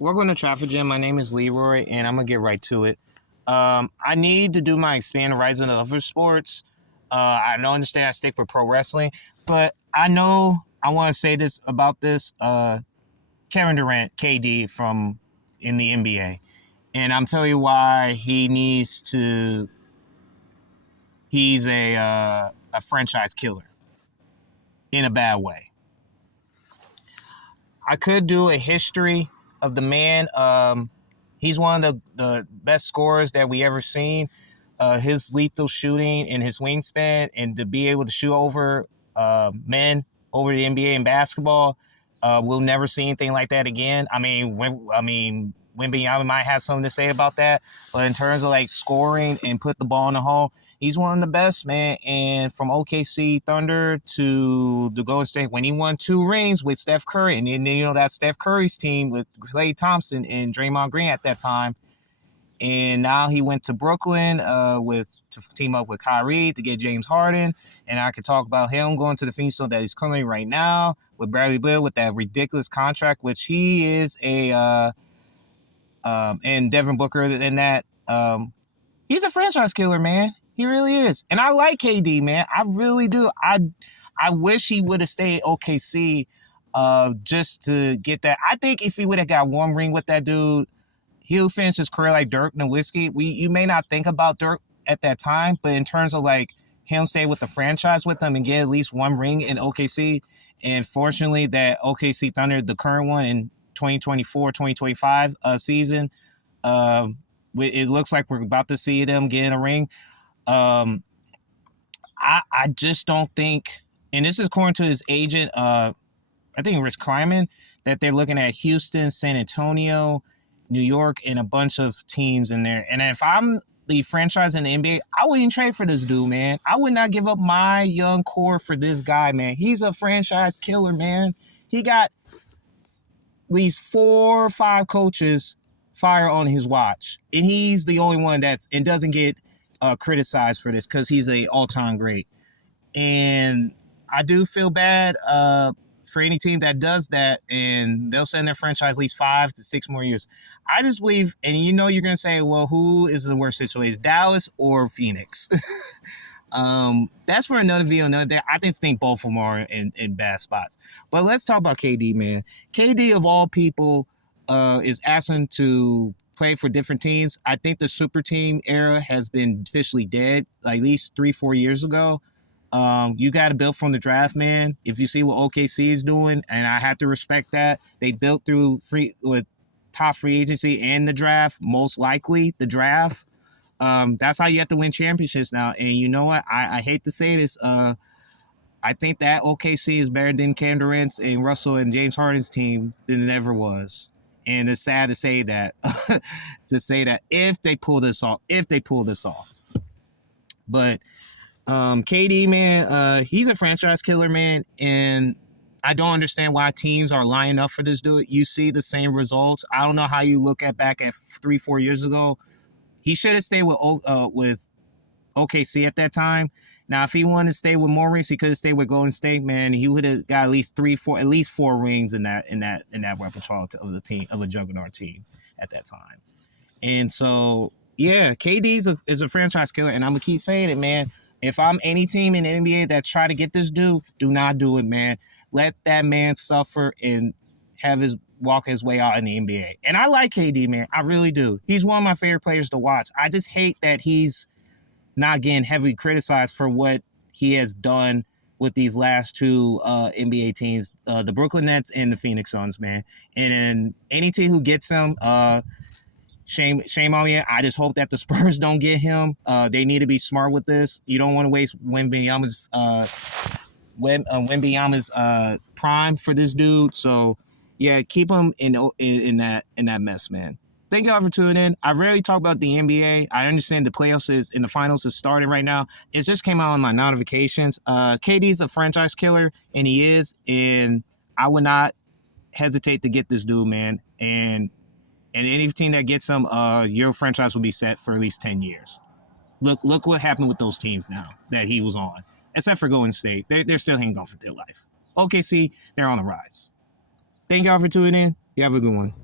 Welcome to Traffic Jam. My name is Leroy, and I'm gonna get right to it. I need to do my expand horizon of other sports. I don't understand I stick with pro wrestling, but I know I want to say this about this. Kevin Durant, KD from in the NBA, and I'm telling you why he needs to. He's a franchise killer in a bad way. I could do a history of the man. He's one of the best scorers that we ever seen. His lethal shooting and his wingspan, and to be able to shoot over men over the NBA and basketball, we'll never see anything like that again. Wembyama might have something to say about that, but in terms of like scoring and put the ball in the hole, he's one of the best, man. And from OKC Thunder to the Golden State, when he won 2 rings with Steph Curry, and then that Steph Curry's team with Klay Thompson and Draymond Green at that time, and now he went to Brooklyn to team up with Kyrie to get James Harden. And I could talk about him going to the Phoenix that he's currently right now with Bradley Beal with that ridiculous contract, which he is and Devin Booker in that. He's a franchise killer, man. He really is. And I like KD, man. I really do. I wish he would have stayed OKC just to get that. I think if he would have got one ring with that dude, he'll finish his career like Dirk Nowitzki. You may not think about Dirk at that time, but in terms of like him stay with the franchise with them and get at least one ring in OKC, and fortunately that OKC Thunder, the current one in 2024-2025 season, it looks like we're about to see them get a ring. I just don't think, and this is according to his agent, I think Rich Kleiman, that they're looking at Houston, San Antonio, New York, and a bunch of teams in there. And if I'm the franchise in the NBA, I wouldn't trade for this dude, man. I would not give up my young core for this guy, man. He's a franchise killer, man. He got at least 4 or 5 coaches fired on his watch, and he's the only one and doesn't get criticized for this because he's a all-time great. And I do feel bad for any team that does that, and they'll send their franchise at least 5 to 6 more years. I just believe, and you're going to say, well, who is the worst situation, Dallas or Phoenix? That's for another video, another day. I think both of them are in bad spots. But let's talk about KD, man. KD, of all people, is asking to play for different teams. I think the super team era has been officially dead, like at least 3-4 years ago. You got to build from the draft, man. If you see what OKC is doing, and I have to respect that, they built through with top free agency and the draft, most likely the draft. That's how you have to win championships now. And you know what? I hate to say this. I think that OKC is better than Cam Durant's and Russell and James Harden's team than it ever was. And it's sad to say that, if they pull this off. But KD, man, he's a franchise killer, man. And I don't understand why teams are lining up for this dude. You see the same results. I don't know how you look back at 3-4 years ago. He should have stayed with OKC at that time. Now, if he wanted to stay with more rings, he could have stayed with Golden State, man. He would have got at least 4 rings in that repertoire of the team, of a juggernaut team at that time. And so, yeah, KD is a franchise killer, and I'm gonna keep saying it, man. If I'm any team in the NBA that try to get this dude, do not do it, man. Let that man suffer and walk his way out in the NBA. And I like KD, man. I really do. He's one of my favorite players to watch. I just hate that he's not getting heavily criticized for what he has done with these last 2 NBA teams, the Brooklyn Nets and the Phoenix Suns, man. And then any team who gets him, shame on me. I just hope that the Spurs don't get him. They need to be smart with this. You don't want to waste Wembanyama's prime for this dude. So yeah, keep him in that mess, man. Thank y'all for tuning in. I rarely talk about the NBA. I understand the playoffs in the finals is started right now. It just came out on my notifications. KD's a franchise killer, and he is. And I would not hesitate to get this dude, man. And any team that gets him, your franchise will be set for at least 10 years. Look what happened with those teams now that he was on. Except for Golden State. They're still hanging on for dear life. OKC, they're on the rise. Thank y'all for tuning in. You have a good one.